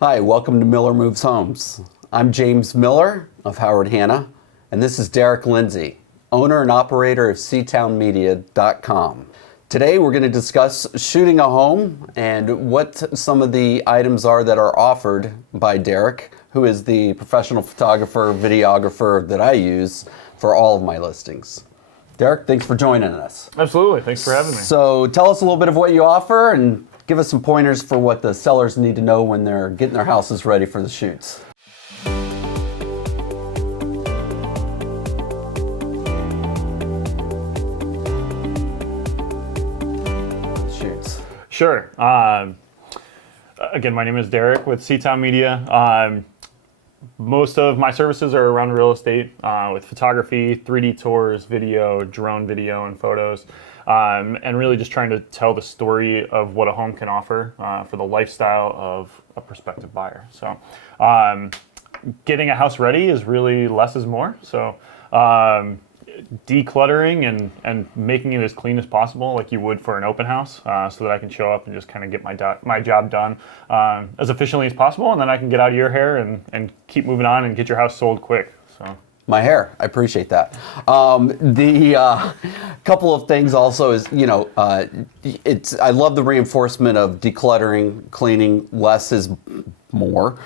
Hi, welcome to Miller Moves Homes. I'm James Miller of Howard Hanna, and this is Derek Lindsay, owner and operator of CTownMedia.com. Today we're going to discuss shooting a home and what some of the items are that are offered by Derek, who is the professional photographer, videographer that I use for all of my listings. Derek, thanks for joining us. Absolutely, thanks for having me. So tell us a little bit of what you offer and give us some pointers for what the sellers need to know when they're getting their houses ready for the shoots. Shoots. Sure. Again, my name is Derek with CTown Media. Most of my services are around real estate with photography, 3D tours, video, drone video, and photos. And really just trying to tell the story of what a home can offer for the lifestyle of a prospective buyer. So getting a house ready is really less is more. So decluttering and making it as clean as possible, like you would for an open house, so that I can show up and just kind of get my job done as efficiently as possible, and then I can get out of your hair and keep moving on and get your house sold quick. So. My hair, I appreciate that. The couple of things also is, I love the reinforcement of decluttering, cleaning. Less is more,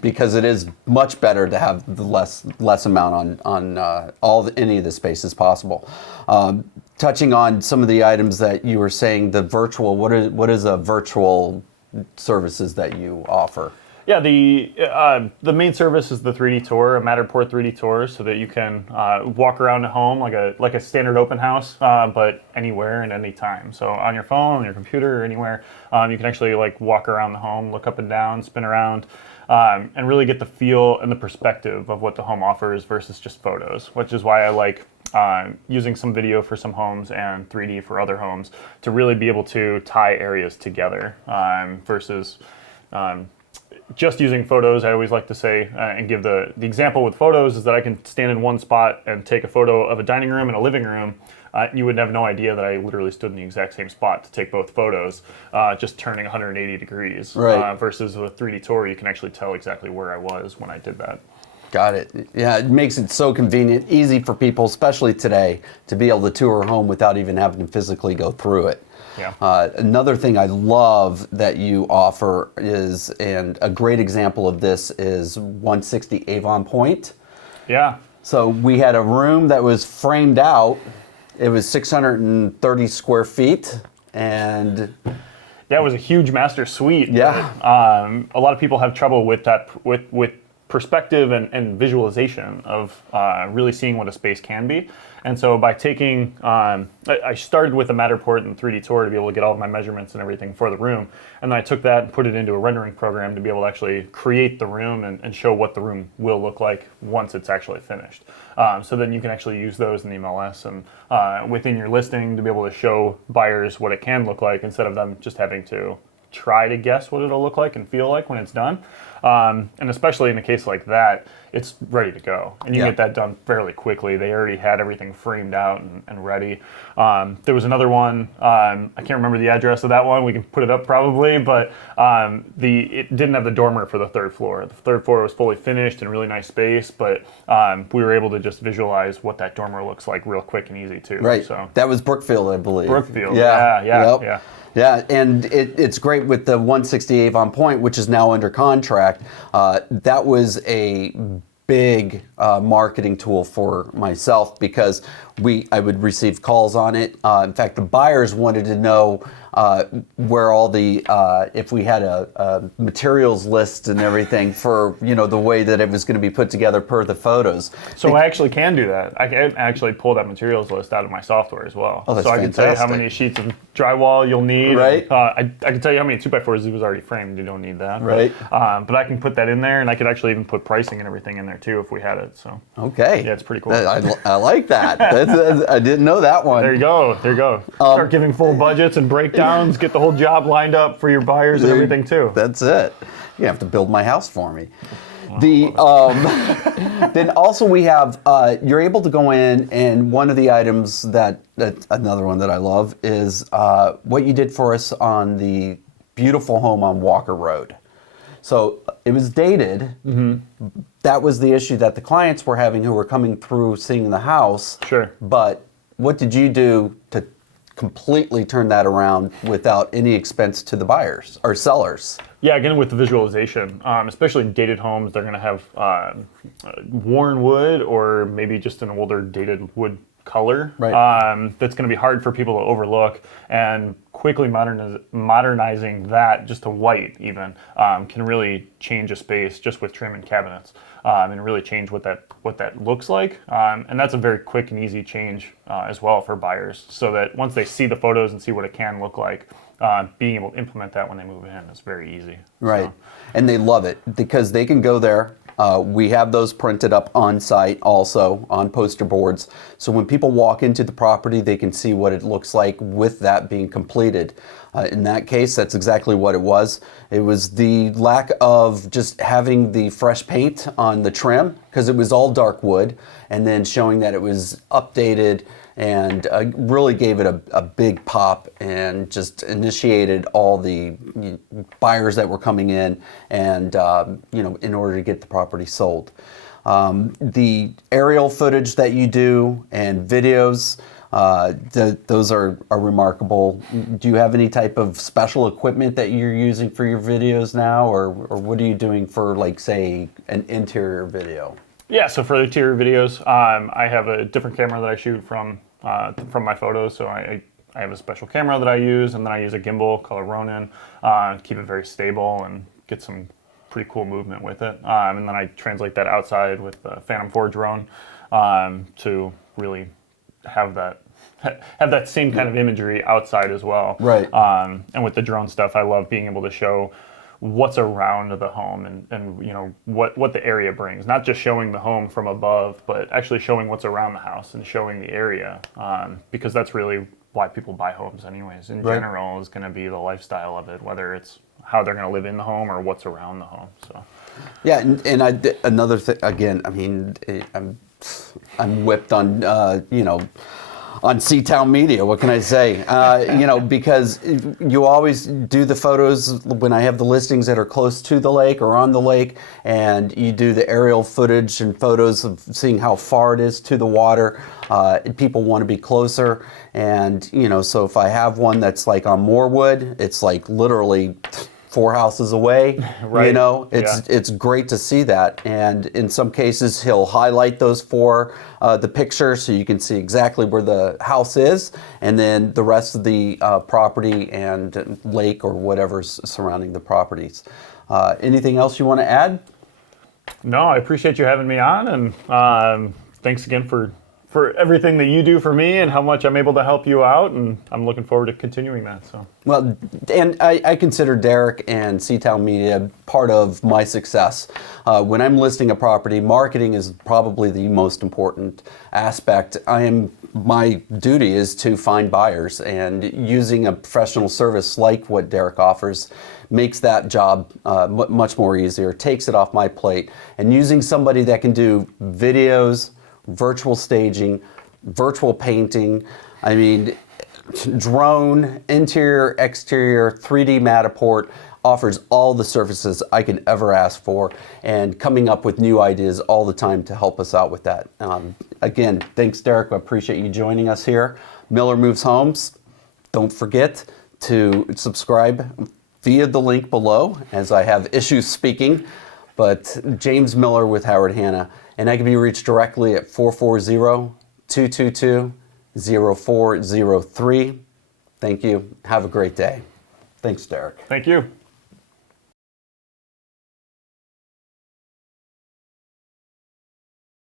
because it is much better to have the less amount on any of the spaces possible. Touching on some of the items that you were saying, the virtual. What is a virtual services that you offer? Yeah, the main service is the 3D tour, a Matterport 3D tour, so that you can walk around the home like a standard open house, but anywhere and any time. So on your phone, on your computer, or anywhere, you can actually walk around the home, look up and down, spin around, and really get the feel and the perspective of what the home offers versus just photos, which is why I like using some video for some homes and 3D for other homes to really be able to tie areas together versus just using photos. I always like to say and give the example with photos is that I can stand in one spot and take a photo of a dining room and a living room. You would have no idea that I literally stood in the exact same spot to take both photos, just turning 180 degrees. Right. Versus with a 3D tour, you can actually tell exactly where I was when I did that. Got it. Yeah, it makes it so convenient, easy for people, especially today, to be able to tour a home without even having to physically go through it. Yeah. Another thing I love that you offer is, and a great example of this is 160 Avon Point. Yeah. So we had a room that was framed out. It was 630 square feet, and that was a huge master suite. Yeah. A lot of people have trouble with that, with perspective and visualization of really seeing what a space can be. And so by taking, I started with a Matterport and 3D tour to be able to get all of my measurements and everything for the room. And then I took that and put it into a rendering program to be able to actually create the room and show what the room will look like once it's actually finished. So then you can actually use those in the MLS and within your listing to be able to show buyers what it can look like instead of them just having to try to guess what it'll look like and feel like when it's done. And especially in a case like that, it's ready to go. And you get that done fairly quickly. They already had everything framed out and ready. There was another one, I can't remember the address of that one. We can put it up probably, but it didn't have the dormer for the third floor. The third floor was fully finished and really nice space, but we were able to just visualize what that dormer looks like real quick and easy too. right. So That was Brookfield, I believe. Brookfield, Yeah. yeah. Yeah, and it's great with the 160 Avon Point, which is now under contract. That was a big marketing tool for myself because I would receive calls on it. In fact, the buyers wanted to know where all the if we had a materials list and everything for the way that it was going to be put together per the photos. So I actually can do that. I can actually pull that materials list out of my software as well. Oh, that's so I can tell you how fantastic. many sheets of drywall you'll need. Right. I can tell you how many 2x4s it was already framed. You don't need that. Right. But I can put that in there, and I could actually even put pricing and everything in there too if we had it. So Okay. yeah, it's pretty cool. I like that. I didn't know that one. There you go. Start giving full budgets and breakdowns. Get the whole job lined up for your buyers and everything too. That's it. You have to build my house for me. Then also we have, you're able to go in, and one of the items that another one that I love is what you did for us on the beautiful home on Walker Road. So it was dated. That was the issue that the clients were having who were coming through seeing the house. Sure. But what did you do to completely turn that around without any expense to the buyers or sellers? Yeah, again with the visualization, especially in dated homes, they're going to have worn wood or maybe just an older dated wood color. Right. That's going to be hard for people to overlook, and quickly modernizing that just to white even can really change a space just with trim and cabinets, and really change what that looks like. And that's a very quick and easy change as well for buyers, so that once they see the photos and see what it can look like, being able to implement that when they move in is very easy. Right. So. And they love it because they can go there. We have those printed up on site also on poster boards. So when people walk into the property, they can see what it looks like with that being completed. In that case, that's exactly what it was. It was the lack of just having the fresh paint on the trim, because it was all dark wood, and then showing that it was updated, and really gave it a big pop and just initiated all the buyers that were coming in, and in order to get the property sold. The aerial footage that you do and videos, those are remarkable. Do you have any type of special equipment that you're using for your videos now, or what are you doing for, like, say, an interior video? Yeah, so for the interior videos, I have a different camera that I shoot from my photos. So I have a special camera that I use, and then I use a gimbal called a Ronin, keep it very stable and get some pretty cool movement with it. And then I translate that outside with the Phantom 4 drone to really have that same kind of imagery outside as well. Right. And with the drone stuff, I love being able to show what's around the home and what the area brings. Not just showing the home from above, but actually showing what's around the house and showing the area, because that's really why people buy homes anyways. In general, is going to be the lifestyle of it, whether it's how they're going to live in the home or what's around the home. So. Yeah, and another thing, again, I mean, I'm whipped on, on CTown Media. What can I say? Because you always do the photos when I have the listings that are close to the lake or on the lake, and you do the aerial footage and photos of seeing how far it is to the water. People want to be closer, and so if I have one that's like on Morewood, it's like literally 4 houses away. Right. It's great to see that, and in some cases he'll highlight those for the picture so you can see exactly where the house is, and then the rest of the property and lake or whatever's surrounding the properties. Anything else you want to add? No, I appreciate you having me on, and thanks again for everything that you do for me and how much I'm able to help you out, and I'm looking forward to continuing that. So. Well, and I consider Derek and CTown Media part of my success. When I'm listing a property, marketing is probably the most important aspect. My duty is to find buyers, and using a professional service like what Derek offers makes that job much more easier, takes it off my plate, and using somebody that can do videos, virtual staging, virtual painting, drone, interior, exterior, 3D Matterport, offers all the services I can ever ask for, and coming up with new ideas all the time to help us out with that. Again, thanks, Derek. I appreciate you joining us here. Miller Moves Homes. Don't forget to subscribe via the link below, as I have issues speaking. But James Miller with Howard Hanna, and I can be reached directly at 440-222-0403. Thank you. Have a great day. Thanks, Derek. Thank you.